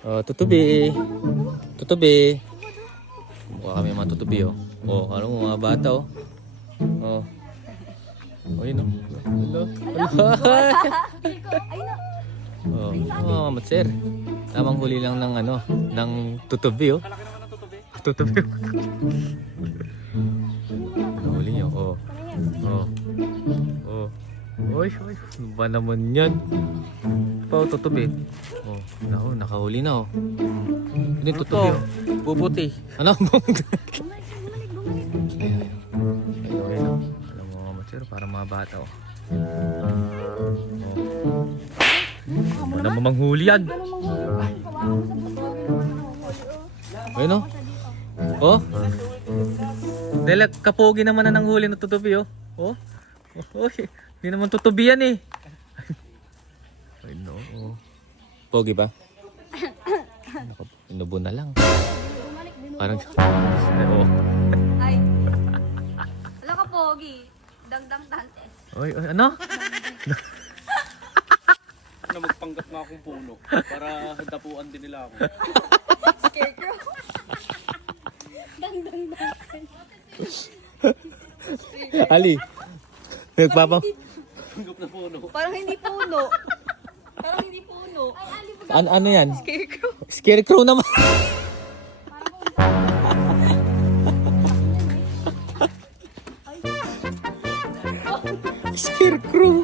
Oh, tutubi. Tutubi. Mukha kami mga tutubi, oh. Oh, ano mo mga bata, oh. Oh. Oh, yun, oh. Hello. Oh, oh, matsir. Tamang huli lang ng ano, ng tutubi, oh. Kalaki naman ng tutubi. Tutubi. Huli niyo, oh. Oh. Oh. Oy, oy. Ano ba naman yan? Pa, tutubi. Oh, nakahuli na, oh. Ano yung tutubi, oh? Bubuti. Ano? Bumalik. Ayun, ayun. Alam mo mga matsir, para mga bata, oh. Oh. Ano naman manghuli yan? Ayun, oh. Oh. Dahil kapogi naman na ng huli na tutubi, oh. Oh. Oh, hindi naman tutubi yan, eh. Ay, no. Oh. Pogi ba? Naku, inubo na lang. Parang, oh. Ay. Wala ka pogi. Dangdang tantes. Oy, oy, ano? Na magpanggap nga akong puno para dapuan din nila ako. Scarecrow. Dangdang tantes. Ali. Nagpapa... Panggap na puno. Parang hindi puno. Parang hindi puno. Ay, ali mo. Ano yan? Scarecrow. Scarecrow naman. Scarecrow.